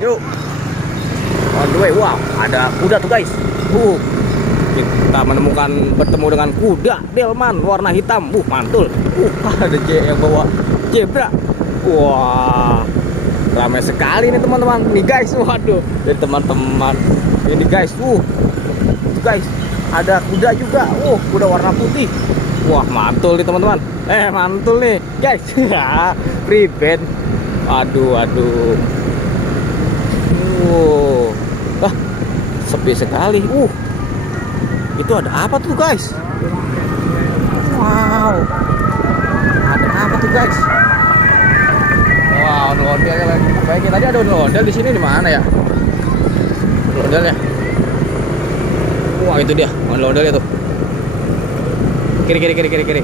Yuk. On the way. Wow, ada kuda tuh guys. Kita bertemu dengan kuda delman warna hitam. Mantul. Ada yang bawa zebra. Wah, ramai sekali nih teman-teman. Nih guys, waduh. Dan teman-teman ini guys, guys, ada kuda juga. Kuda warna putih. Wah, mantul nih teman-teman. Mantul nih guys. Ya, prevent. Aduh. Sepi sekali. Itu ada apa tuh guys? Wow, ada apa tuh guys? Wow, ondel-ondelnya lagi. Baiknya tadi ada ondel-ondel di sini, di mana ya? Ondel-ondelnya. Wah, itu dia ondel-ondelnya tuh. Kiri. Kiri.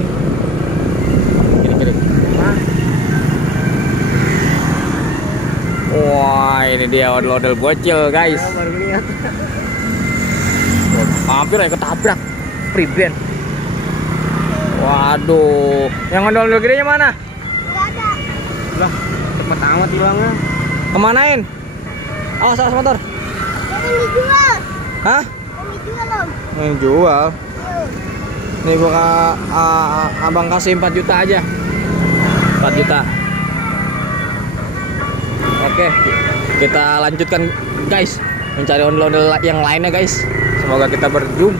Wah, ini dia ondel-ondel bocil guys. Baru lihat. Hampir aja ketabrak. Prevent. Waduh, yang ondel-ondel gedenya mana? Enggak ada. Lah, Cepet amat hilangnya. kemanain? Awas motor. Yang dijual. Hah? Yang dijual om. Yang jual. Nih gua abang kasih 4 juta aja. 4 juta. Oke, kita lanjutkan guys, mencari ondel-ondel yang lainnya guys. Semoga kita bertemu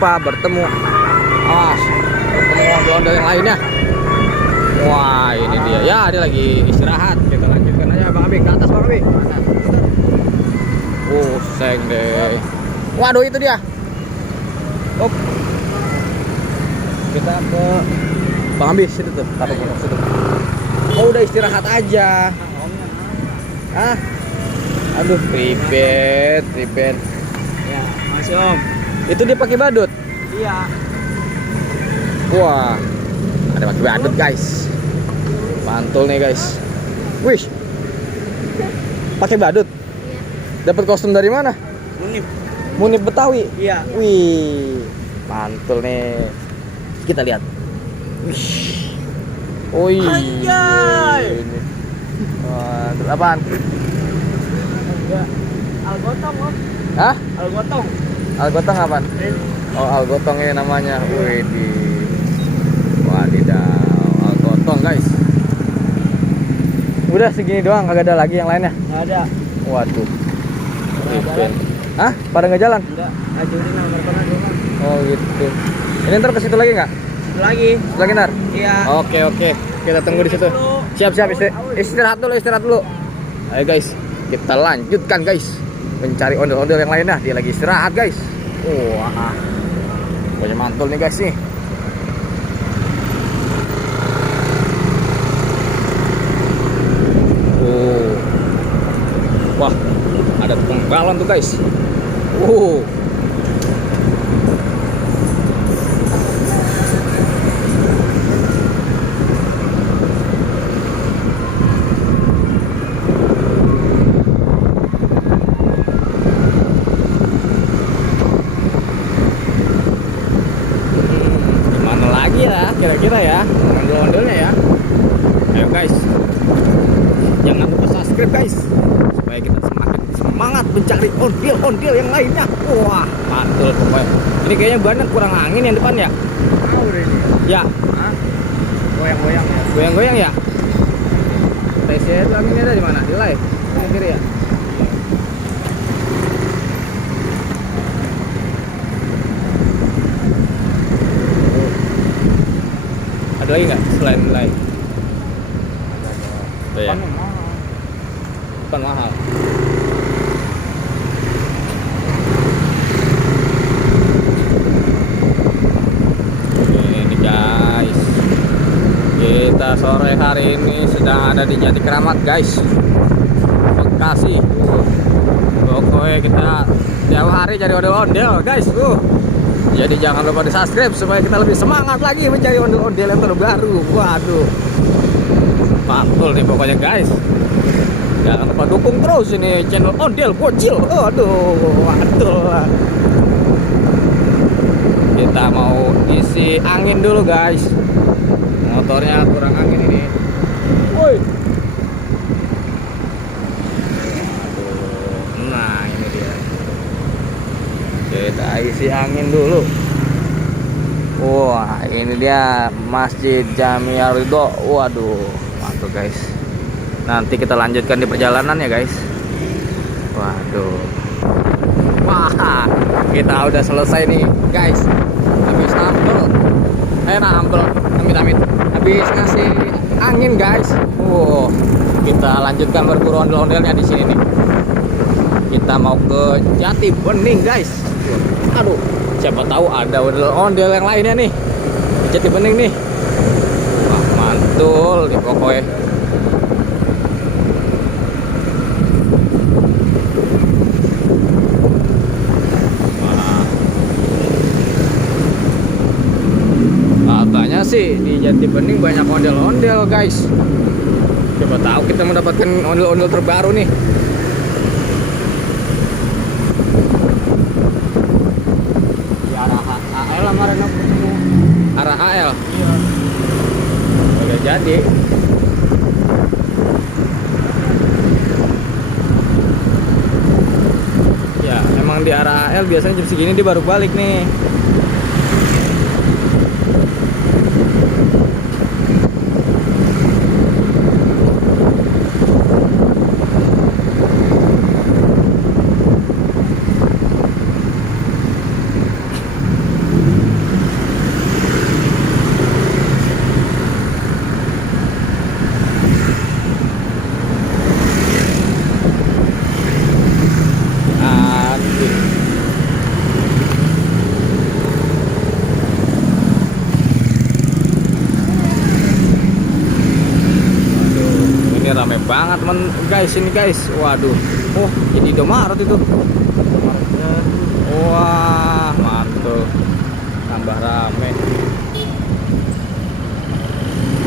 ondel-ondel yang lainnya. Wah, ini dia. Ya, dia lagi istirahat. Kita lanjutkan aja Bang Abi, ke atas Bang Abi. Seng deh. Waduh, itu dia. Kita ke Bang Abi situ tuh. Situ. Udah istirahat aja. Aduh, ribet. Ya, masih om. Itu dia pakai badut. Iya. Wah, ada pakai badut guys. Mantul nih guys. Wih, pakai badut. Dapat kostum dari mana? Munib Betawi. Iya. Wih, mantul nih. Kita lihat. Wih. Anjay. Ini. Wah, terus apaan? Algotong om. Hah? Algotong. Algotong apaan? Oh, algotong ini namanya. Wih, wadidaw, algotong guys. Udah segini doang, kagak ada lagi yang lainnya. Enggak ada. Waduh. Jalan. Hah? Pada nggak jalan? Enggak. Ngajurin nomor pernah doang. Oh gitu. Ini ntar ke situ lagi nggak? Itu lagi. Lagi ntar? Iya. Oke. Kita tunggu di situ. Siap. Istirahat dulu. Ayo guys, kita lanjutkan guys. Mencari ondel-ondel yang lainnya. Dia lagi istirahat guys. Wah. Banyak mantul nih guys nih. Wah, ada tukang galon tuh guys. Gimana lagi ya kira-kira ya ondel-ondelnya ya. Ayo guys, jangan lupa subscribe guys, supaya kita semakin semangat mencari ondel-ondel yang lainnya. Wah, mantul pokoknya. Ini kayaknya banyak kurang angin yang depan ya. Ngawur ini. Ya. Hah? Goyang-goyang ya. Goyang-goyang ya. Tesnya itu anginnya ada di mana? Di live. Di kiri ya. Ada lagi nggak selain live? Ada ya. Bukan mahal. Ini guys, kita sore hari ini sedang ada di Jati Keramat guys, Bekasi. Pokoknya kita tiap hari cari ondel-ondel guys. Jadi jangan lupa di subscribe supaya kita lebih semangat lagi mencari ondel-ondel yang terbaru. Waduh, mantul nih pokoknya guys. Jangan lupa dukung terus ini channel Ondel Bocil. Aduh, mantul. Kita mau isi angin dulu guys. Motornya kurang angin ini. Woi. Kita isi angin dulu. Wah, ini dia Masjid Jamia Ridho. Waduh, mantap guys. Nanti kita lanjutkan di perjalanan ya guys. Waduh. Wah, kita udah selesai nih guys. Habis ampel. Ampel. Amit-amit. Habis ngasih angin guys. Wow, kita lanjutkan berburu ondel-ondelnya di sini nih. Kita mau ke Jati Bening guys. Aduh, siapa tahu ada ondel-ondel yang lainnya nih di Jati Bening nih. Wah, mantul nih pokoknya. Katanya sih di Jati Bening banyak ondel-ondel guys. Siapa tahu kita mendapatkan ondel-ondel terbaru nih. Di arah AL kemarin aku ketemu. Arah AL? Iya. Boleh jadi. Ya, emang di arah AL biasanya jam segini dia baru balik nih. Rame banget teman guys ini guys. Waduh. Oh, jadi Indomaret itu. Wah, mantul. Tambah rame.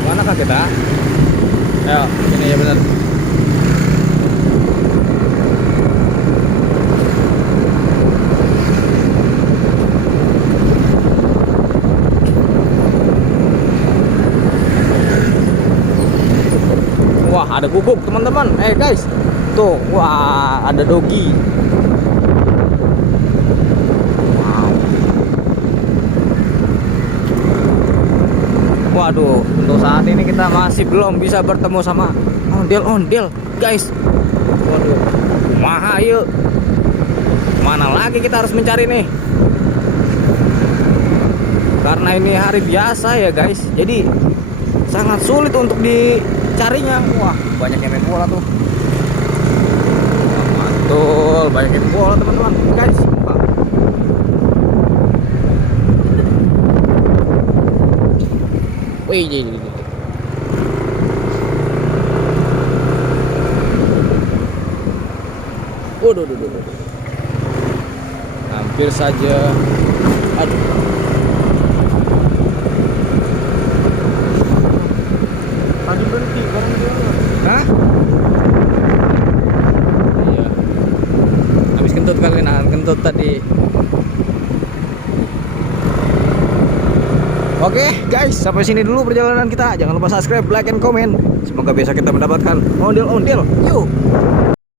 Mana kah kita? Ayo, ini ya bener. Wah, ada gubuk teman-teman. Guys, tuh, wah, ada dogi. Wow. Waduh, untuk saat ini kita masih belum bisa bertemu sama ondel-ondel, guys. Waduh, kumaha yuk. Mana lagi kita harus mencari nih? Karena ini hari biasa ya guys, jadi sangat sulit untuk dicarinya. Wah, banyak yang main bola tuh. Wah, mantul, banyak yang main bola teman-teman guys. Wah. Wih, jadi. Waduh, hampir saja. Aduh. Tadi berhenti bareng dia. Hah? Iya. Habis kentut kali nahan kentut tadi. Oke guys, sampai sini dulu perjalanan kita. Jangan lupa subscribe, like, and comment. Semoga besok kita mendapatkan ondel-ondel. Yuk.